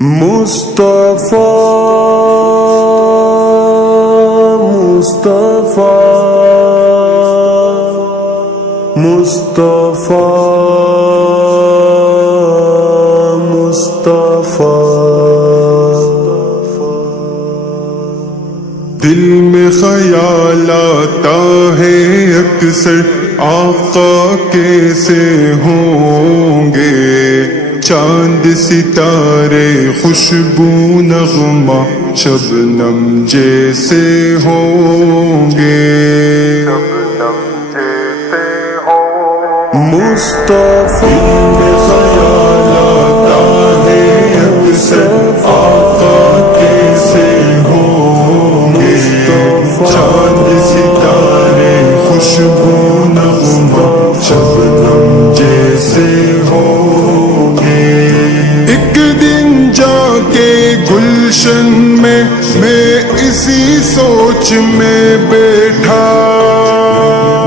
مصطفیٰ مصطفیٰ مصطفیٰ مصطفیٰ دل میں خیال آتا ہے اکثر آقا کیسے ہوں گے، چاند ستارے خوشبو نغمہ شبنم جیسے ہوں گے، مصطفیٰ میں خیال آتا ہے اکثر آقا کیسے ہوں گے، چاند ستارے خوشبو نغمہ شبنم جیسے ہوں گے۔ ایک دن جا کے گلشن میں اسی سوچ میں بیٹھا،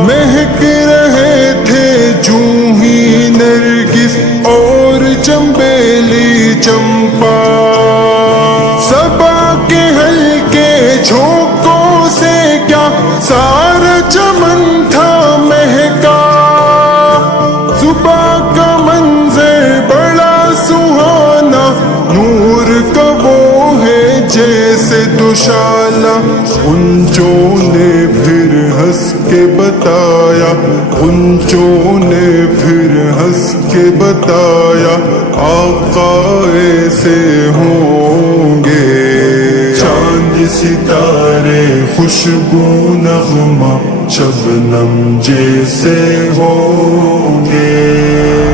مہک رہے تھے جوں ہی نرگس اور چنبیلی چمپا، صبا کے ہلکے جھونکوں سے کیا سارا چمن تھا مہکا، صبح کا منظر بڑا سہانا، نور کا وہ ہے جیسے دوشالہ، غنچوں نے پھر ہنس کے بتایا، غنچوں نے پھر ہنس کے بتایا، آقا ایسے ہوں گے، چاند ستارے خوشبو نغمہ شبنم جیسے ہوں گے،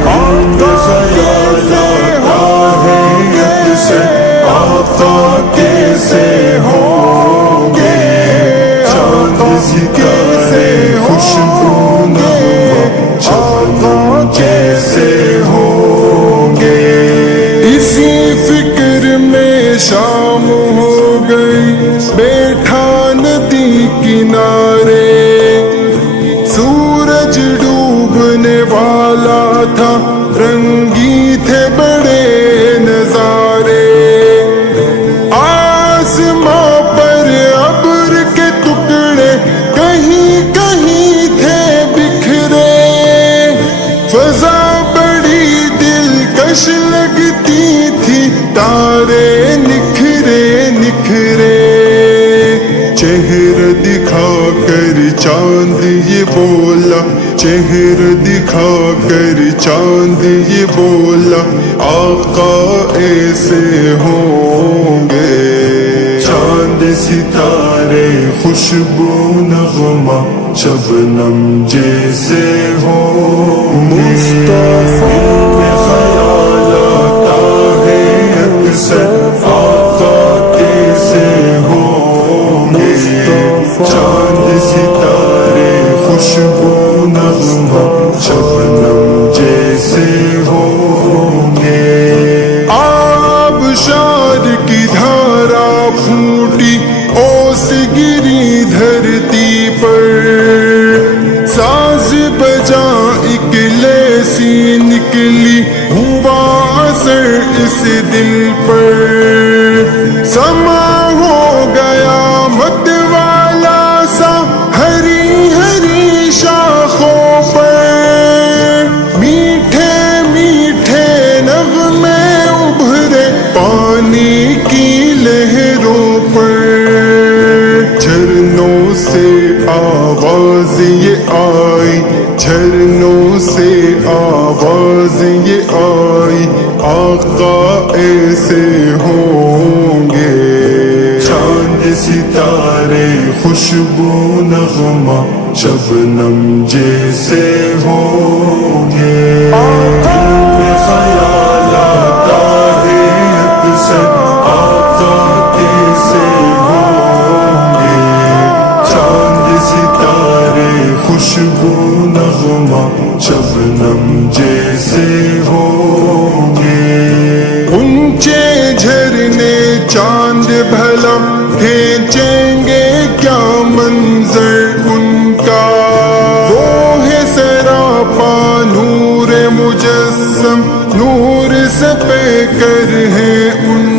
آقا کیسے ہوں گے، چاند ستارے خوشبو نغمہ شبنم جیسے ہوں گے۔ اسی فکر میں شام ہو گئی، بیٹھا ندی کنارے، سورج ڈوبنے والا تھا، رنگی تھے بڑے نظارے، آسماں پر ابر کے ٹکڑے کہیں کہیں تھے بکھرے، فضا بڑی دلکش لگتی تھی، تارے نکھرے نکھرے، چہرہ دکھا کر چاند یہ بولا، چہرہ دکھا کر چاند یہ بولا، آقا ایسے ہوں گے، چاند ستارے خوشبو نغمہ شبنم جیسے ہوں گے، مصطفیٰ میں خیال آتا ہے اکثر آقا کیسے ہوں گے، چاند ستارے خوشبو نغمہ شبنم جیسے ہوں گے۔ آبشار کی دھارا پھوٹی، اوس گری دھرتی پر، ساز بجا ایک لیسی نکلی، ہوا اثر اس دل پر، سما ہو گیا مت والا سا ہری ہری شاخوں پر، میٹھے میٹھے نغمے ابھرے پانی کی لہروں پر، جھرنوں سے آواز یہ آئی، جھرنوں سے آواز یہ آئی، آقا ایسے ہوں گے، چاند ستارے خوشبو نغمہ شبنم جیسے ہوں گے، دل میں خیال آتا ہے اکثر آقا کیسے ہوں گے، چاند ستارے خوشبو نغمہ شبنم جیسے ہوں گے، اونچے جھرنے چاند بھلا کھینچیں گے کیا منظر ان کا، وہ ہے سراپا نور مجسم، نور سے پے کر ہے ان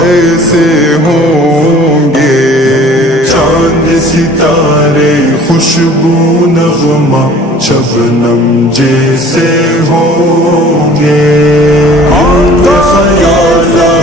ایسے ہوں گے چاند ستارے خوشبو نغمہ شبنم جیسے ہوں گے خیالات